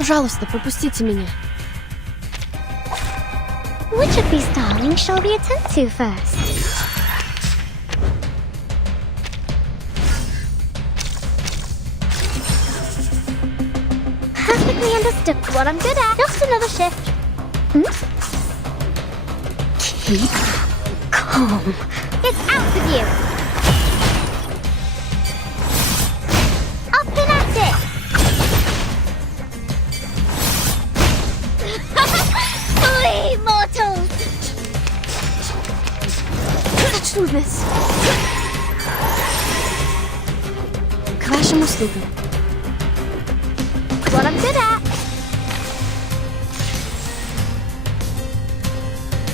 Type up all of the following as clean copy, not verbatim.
Пожалуйста, пропустите меня. Which of these darlings shall we attend to first? Perfectly understood. What I'm good at. Just another shift. Keep calm. Get out of you. Up and at it. Flee, mortals. Зачну this. К вашим услугам. What I'm good at.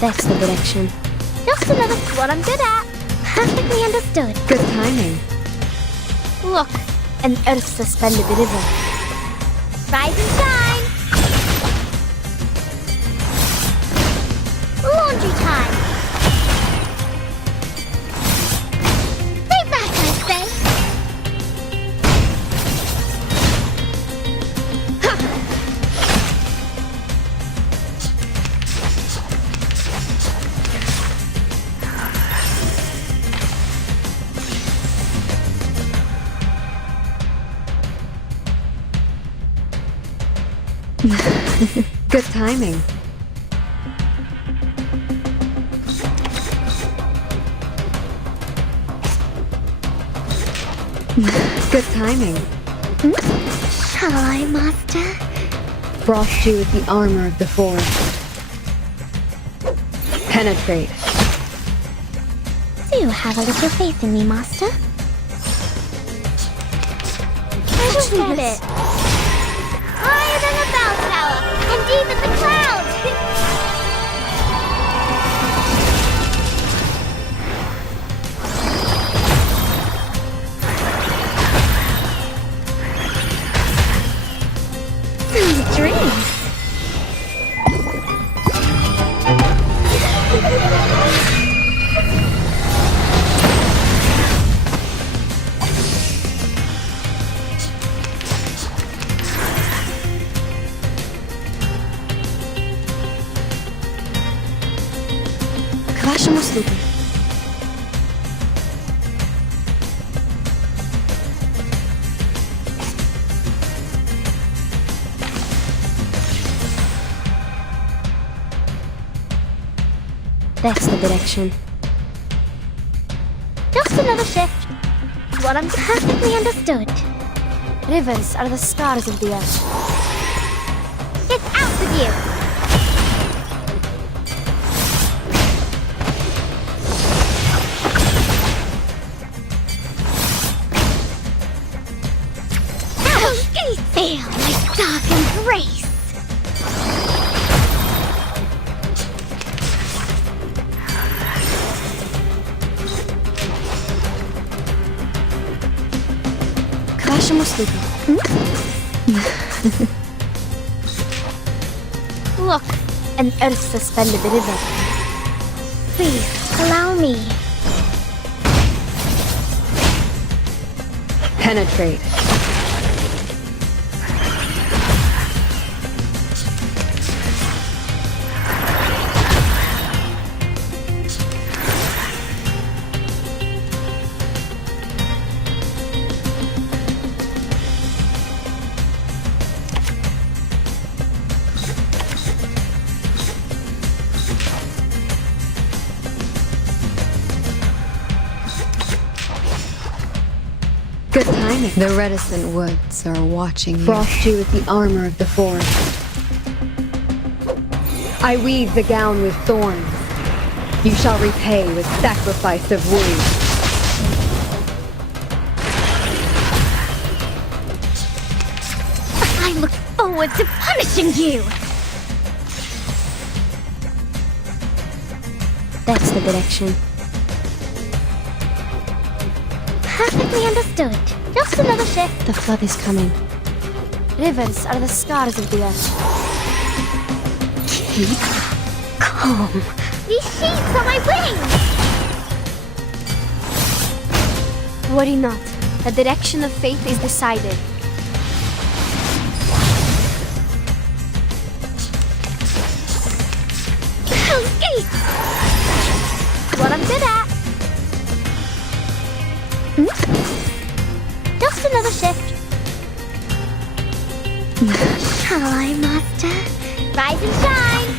That's the direction. Just another. What I'm good at. Perfectly understood. Good timing. Look, an earth-suspended river. Rise and shine. Laundry time. Stay back, I say. Good timing. Good timing. Shall I, Master? Frost you with the armor of the forest. Penetrate. Do have a little faith in me, Master. I Touch will me, get miss. it. Higher than a bell tower, and even the clouds. Sweet dreams. К вашим услугам. That's the direction. Just another shift. What I'm perfectly understood. Rivers are the scars of the earth. Get out of you! Feel my dark embrace! К вашим услугам. Look, an earth-suspended river. Please, allow me. Penetrate. Good timing. The reticent woods are watching you. Frost you with the armor of the forest. I weave the gown with thorns. You shall repay with sacrifice of wounds. I look forward to punishing you! That's the direction. Perfectly understood. Just another shift. The flood is coming. Rivers are the scars of the earth. Keep calm. These sheets are my wings! Worry not. The direction of fate is decided. escape! What I'm good at. Just another shift. Shall I, Master? Rise and shine!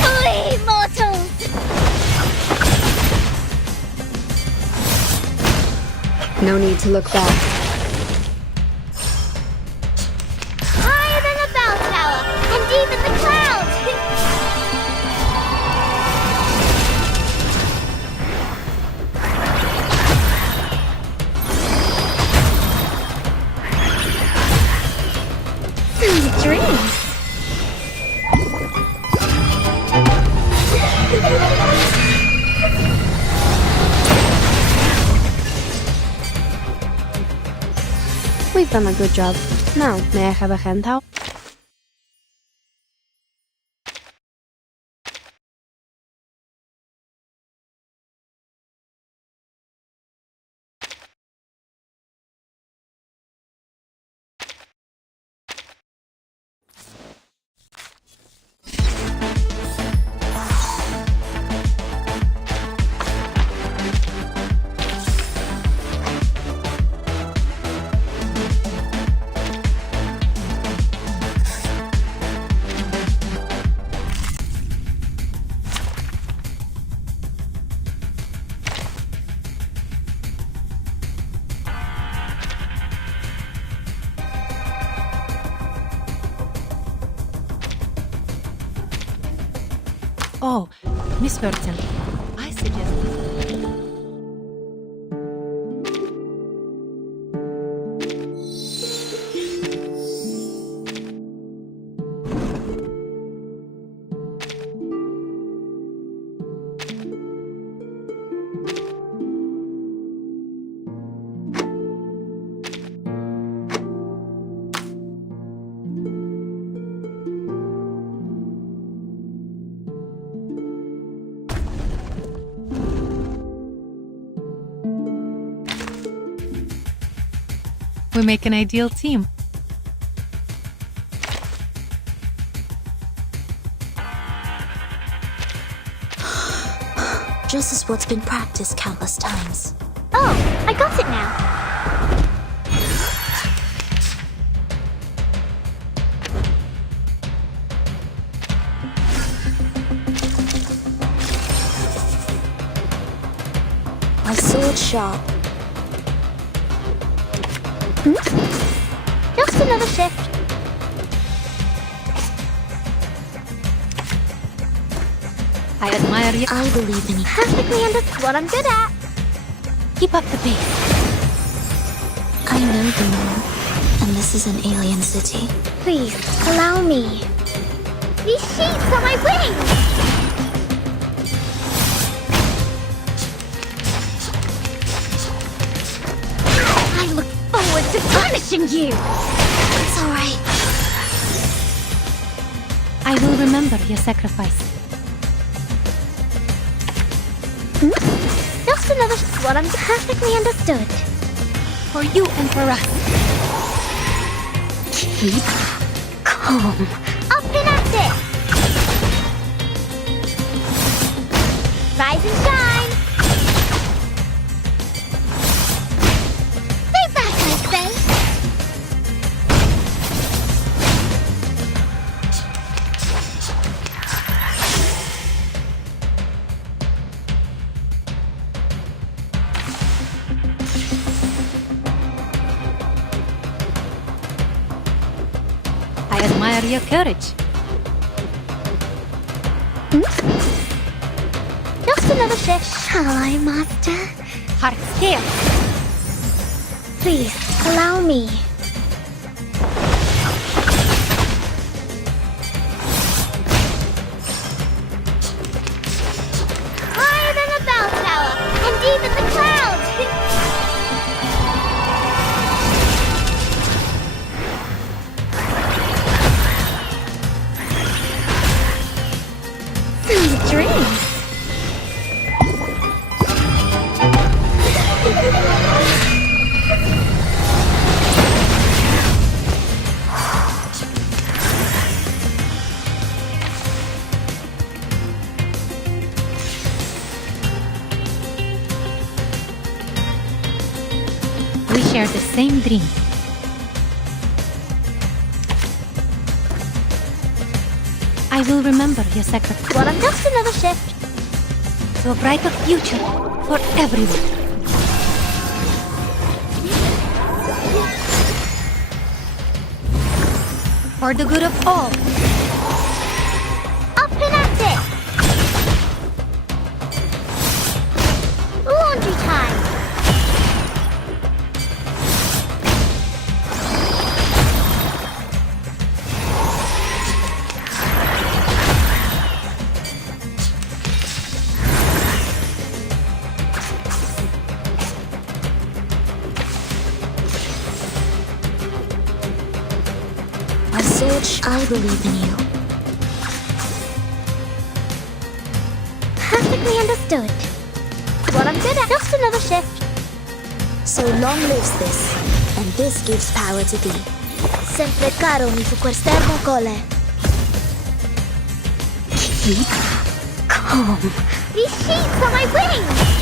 Flee, mortals! No need to look back. Higher than a bell tower, and even the clouds! Sweet dreams! We've done a good job. Now, may I have a hand out? Oh, Miss Burton, I suggest... We make an ideal team. Just as what's been practiced countless times. Oh, I got it now. My sword sharp. Just another shift. I admire you. I believe in you. Perfectly understood what I'm good at. Keep up the pace. I know the moon, and this is an alien city. Please, allow me. These sheets are my wings! I look forward to punishing you! It's alright. I will remember your sacrifice. Just another what I'm perfectly understood. For you and for us. Keep calm. Up and at it! Rise and shine! Stay back, I say! I admire your courage. Just another shift. Shall I, Master? Hearts here. Please, allow me. Higher than a bell tower, and even the clouds! Sweet dreams! We share the same dream. I will remember your sacrifice. Well, I'm just another shift. To a brighter future for everyone. For the good of all. Up and at it! Laundry time! Asoj, I believe in you. Perfectly understood. What I'm good at. Just another shift. So long lives this, and this gives power to thee. Sempre caro mi fu quest'ermo cole. Keep calm. These sheets are my wings!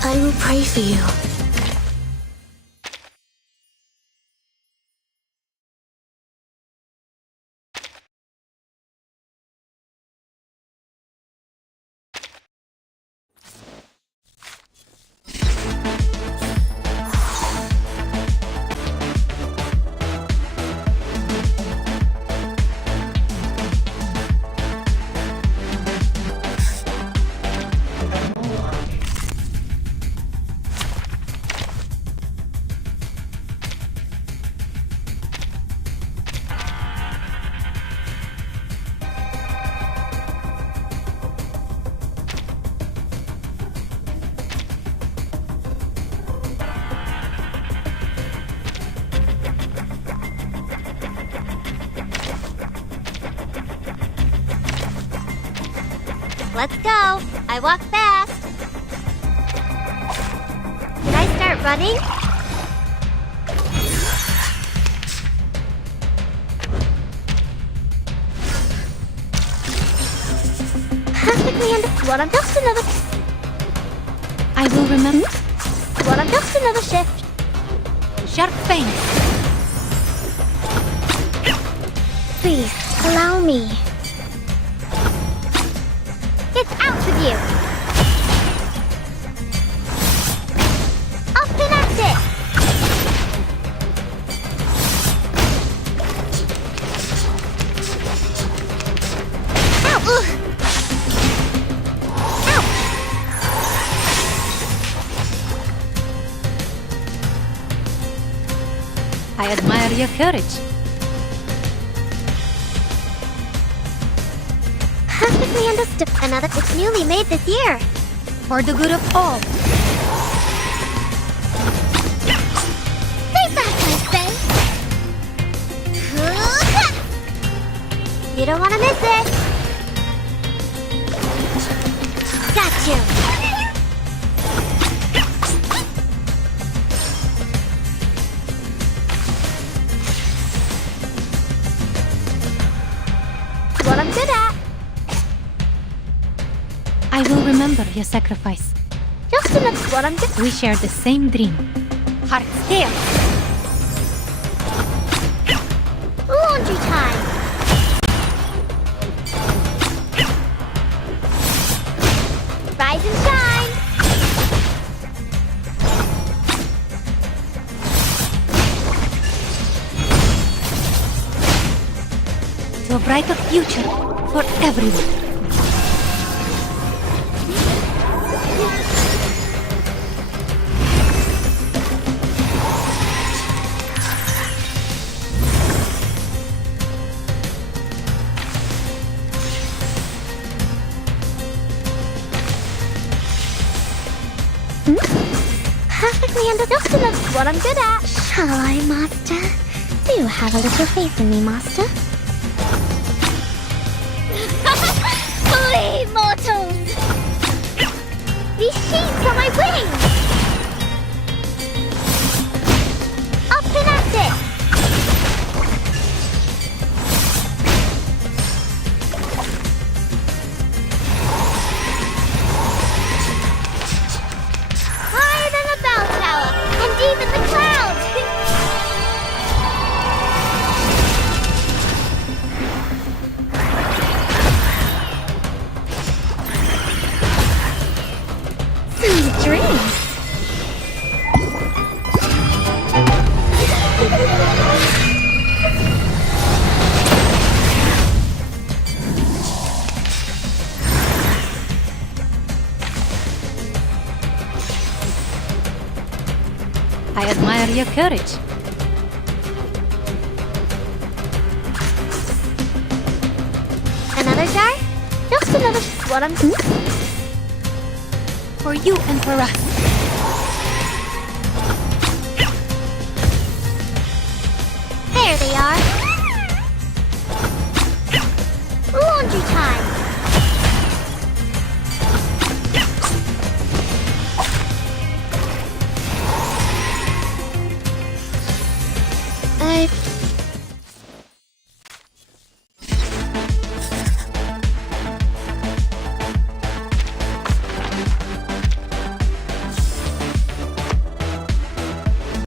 I will pray for you. Let's go. I walk fast. Did I start running? Perfectly understood. What I'm just another. I will remember. What I'm just another shift. Sharp pain. Please allow me. It's out with you. Up and at it. Ow! Ugh. Ouch! I admire your courage. Perfectly understood. Another. It's newly made this year. For the good of all. Stay back, I say. You don't want to miss it. Got you. What I'm good at. I will remember your sacrifice. Just enough. What I'm good. We share the same dream. Heart scale. Laundry time. Rise and shine. To a brighter future for everyone. Perfectly understood. What I'm good at. Shall I, Master? Do have a little faith in me, Master. Flee, mortals! These sheets are my wings! Up and at it! I admire your courage. Another jar? Just another what I'm For you, Emperor. There they are. Laundry time. I